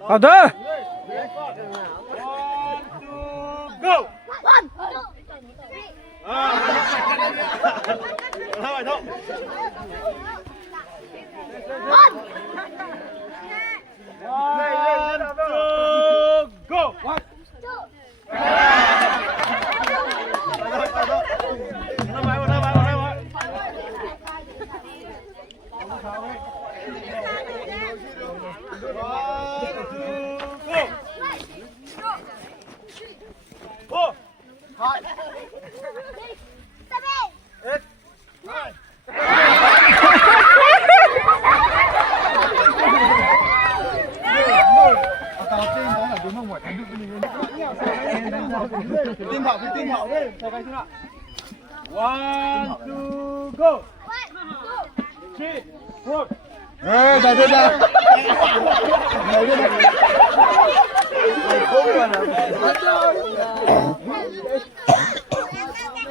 好的。Go. Go. One, two, go. 3, 4. 잘 된다.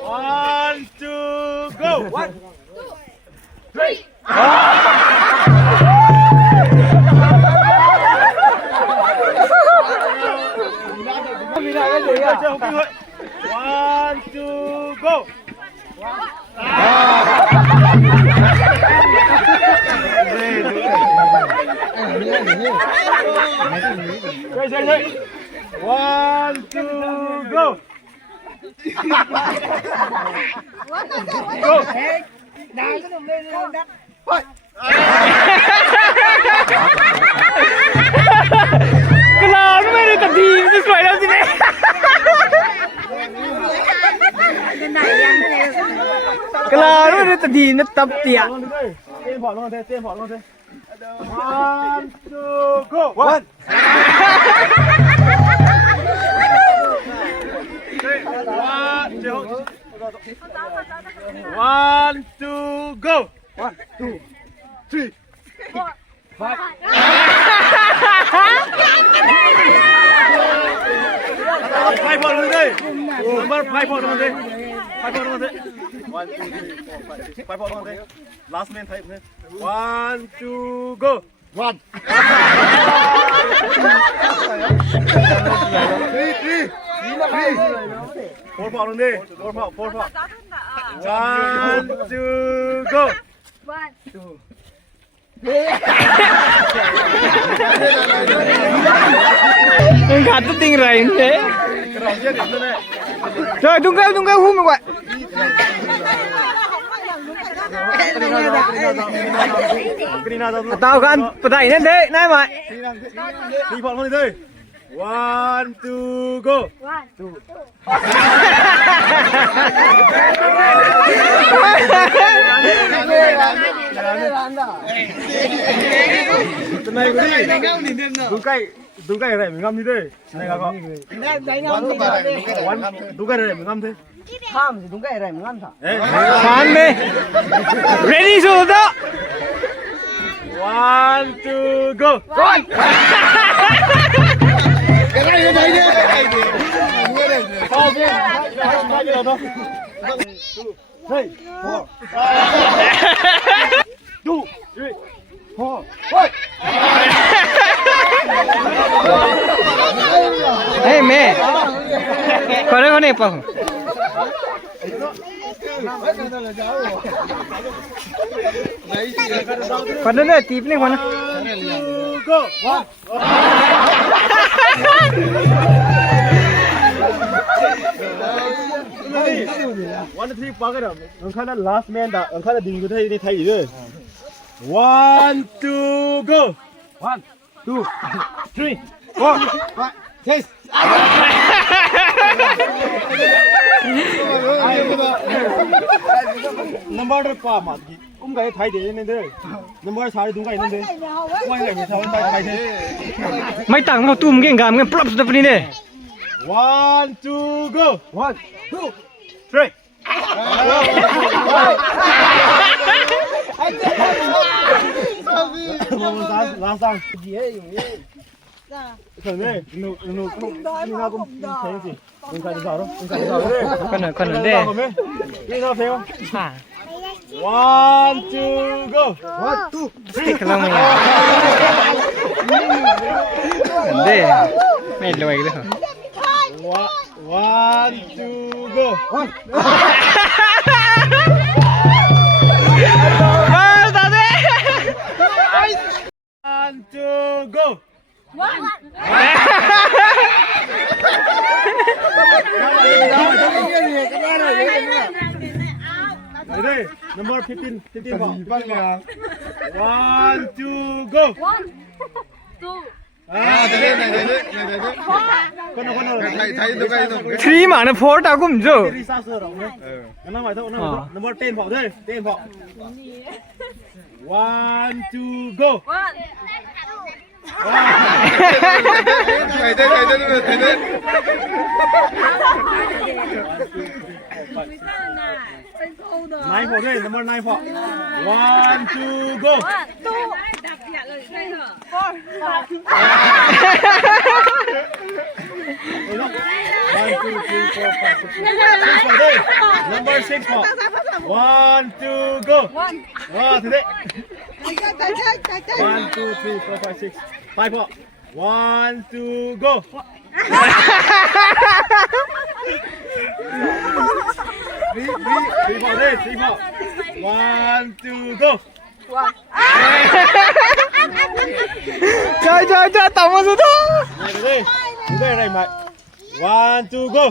One, two, go. 1, 2, 3. One, two, go. One, two, go. Go. Cái lò nó mới được tập gì nó sủi đâu gì đấy. Cái lò nó mới được tập gì nó tập tiệt. Tiên phỏ luôn thế, tiên phỏ luôn thế. One, two, go. One. One, two, go. 1, 2, 3, 4, 5. Five for one day. Number five for one day. Five for one day. 1, 2, 3, 4, 5, 6. Five for one day. Last man type. 1, 2, go. 1. 3. 4 for one day. 4 for. 1, 2, go. 1, 2. Mình gạt cái tinh rầy như thế. Rồi tung cao hú mày quậy. Tao gan tay lên thế, này mày. Đi bọn con đi thôi. 1, 2, go. 1, 2. Cái này đi. Đúng cái này mình ngâm đi thôi. Này là có. Đúng cái này mình ngâm thế. Ham đúng cái này mà ngăn thả. Phán đi. Ready rồi đó. 1, 2, go. Cái này có thấy đi. Thôi chứ. Hai cái thôi. 1, 2, 4. 2, 3, 4. Hey mẹ. Con này pa. Con nó tip này con. Go. 1. One, 2, 3 빠가라. 응카나 last man 다. 응카나 딩고 타이 타이 돼. 1, 2, go. 1, 2, 3, 4, 5, 6. Number pa mat gi. Cái thay để nên thế. Number 4 đúng cái nên thế. Quay lại mình sao thay thế. Mấy tặng nó tùm cái gam cái plop stuff đi nè. 1, 2, go. 1, 2, 3. Last time. Thằng này, nó cũng thấy gì? Đừng khai được đâu. Con ở đây. Đi nào theo. À. 1, 2, go. 1, 2, 3. Cái lông này. เด้ไม่รวยเลย One, two, go. มาตาเด้ One, two, go. Ready? Number 15, 15 ball. 1, 2, go. ทรีมานะโพสต์อากุมโจ Number 10 ball thôi, 10 ball. 1, 2, go. Nine ball thôi, number 9 ball. 1, 2, go. Number 6 ball. 1, 2, go. Today. 1, 2, 3, 4, 5, 6. 5 ball. 1, 2, go. 3 ball đây, 3 ball. 1, 2, go. จ้าต่อมาสุดท้าย Đây, đây mày. 1, 2, go.